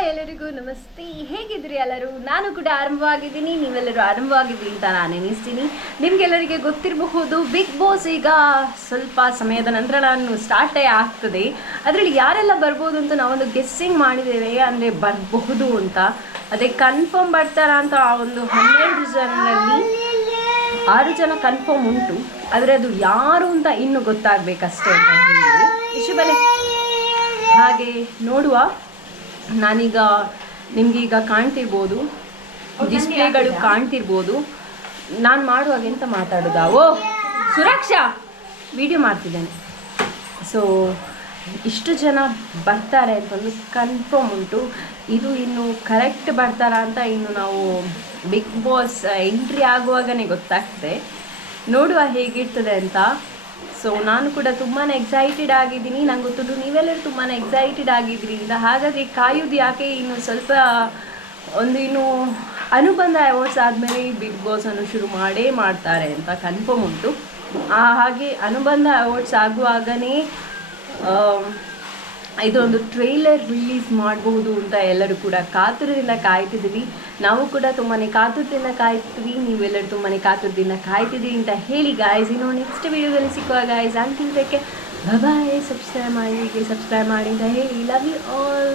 Hi ಎಲ್ಲರಿಗೂ, ನಮಸ್ತೆ. ಹೇಗಿದ್ರಿ ಎಲ್ಲರೂ? ನಾನು ಕೂಡ ಆರಂಭವಾಗಿದ್ದೀನಿ. ನೀವೆಲ್ಲರೂ ಆರಂಭವಾಗಿದ್ದೀರಿ ಅಂತ ನಾನು ಎನಿಸ್ತೀನಿ ನಿಮ್ಗೆಲ್ಲರಿಗೆ ಗೊತ್ತಿರಬಹುದು ಬಿಗ್ ಬಾಸ್ ಈಗ ಸ್ವಲ್ಪ ಸಮಯದ ನಂತರ ನಾನು ಸ್ಟಾರ್ಟೇ ಆಗ್ತದೆ. ಅದರಲ್ಲಿ ಯಾರೆಲ್ಲ ಬರ್ಬೋದು ಅಂತ ನಾವೊಂದು ಗೆಸ್ಸಿಂಗ್ ಮಾಡಿದ್ದೇವೆ ಅಂದರೆ ಬರಬಹುದು ಅಂತ. ಅದೇ ಕನ್ಫರ್ಮ್ ಬರ್ತಾರಾ ಅಂತ ಆ ಒಂದು ಹನ್ನೆರಡು ಜನರಲ್ಲಿ ಆರು ಜನ ಕನ್ಫರ್ಮ್ ಉಂಟು. ಆದರೆ ಅದು ಯಾರು ಅಂತ ಇನ್ನೂ ಗೊತ್ತಾಗಬೇಕಷ್ಟೇ ಅಂತ ಹೇಳಿ. ಹಾಗೆ ನೋಡುವ. ನಾನೀಗ ನಿಮಗೀಗ ಕಾಣ್ತಿರ್ಬೋದು ಡಿಸ್ಪ್ಲೇಗಳು ಕಾಣ್ತಿರ್ಬೋದು. ನಾನು ಮಾಡುವಾಗ ಎಂತ ಮಾತಾಡೋದಾ? ಓ ಸುರಕ್ಷಾ! ವಿಡಿಯೋ ಮಾಡ್ತಿದ್ದೇನೆ. ಸೊ ಇಷ್ಟು ಜನ ಬರ್ತಾರೆ ಅಂತ ಒಂದು ಕನ್ಫರ್ಮ್ ಉಂಟು. ಇದು ಇನ್ನು ಕರೆಕ್ಟ್ ಬರ್ತಾರಾ ಅಂತ ಇನ್ನು ನಾವು ಬಿಗ್ ಬಾಸ್ ಎಂಟ್ರಿ ಆಗುವಾಗನೇ ಗೊತ್ತಾಗ್ತದೆ. ನೋಡುವ ಹೇಗಿರ್ತದೆ ಅಂತ. ಸೊ ನಾನು ಕೂಡ ತುಂಬಾ ಎಕ್ಸೈಟೆಡ್ ಆಗಿದ್ದೀನಿ. ನಂಗೆ ಗೊತ್ತಿದ್ದು ನೀವೆಲ್ಲರೂ ತುಂಬಾ ಎಕ್ಸೈಟೆಡ್ ಆಗಿದ್ದೀರಿ. ಅಂತ ಹಾಗಾಗಿ ಕಾಯೋದು ಯಾಕೆ? ಇನ್ನು ಸ್ವಲ್ಪ ಒಂದು ಇನ್ನು ಅನುಬಂಧ ಅವಾರ್ಡ್ಸ್ ಆದಮೇಲೆ ಬಿಗ್ ಬಾಸನ್ನು ಶುರು ಮಾಡೇ ಮಾಡ್ತಾರೆ ಅಂತ ಕನ್ಫರ್ಮ್ ಉಂಟು. ಹಾಗೆ ಅನುಬಂಧ ಅವಾರ್ಡ್ಸ್ ಆಗುವಾಗನೇ ಇದೊಂದು ಟ್ರೈಲರ್ ರಿಲೀಸ್ ಮಾಡಬಹುದು ಅಂತ ಎಲ್ಲರೂ ಕೂಡ ಕಾತುರದಿಂದ ಕಾಯ್ತಿದ್ದೀವಿ ನಾವು ಕೂಡ ತುಂಬಾ ಕಾತುರದಿಂದ ಕಾಯ್ತೀವಿ ನೀವೆಲ್ಲರೂ ತುಂಬಾ ಕಾತುರದಿಂದ ಕಾಯ್ತಿದ್ದೀವಿ ಅಂತ ಹೇಳಿ ಗಾಯ್ಸ್ ಇನ್ನು ನೆಕ್ಸ್ಟ್ ವೀಡಿಯೋದಲ್ಲಿ ಸಿಕ್ಕುವ ಗಾಯ್ಸ್ ಅಂತಿದ್ದಕ್ಕೆ ಬಾಯ್ ಸಬ್ಸ್ಕ್ರೈಬ್ ಮಾಡಿ ಸಬ್ಸ್ಕ್ರೈಬ್ ಮಾಡಿ ಅಂತ ಹೇಳಿ. Love you all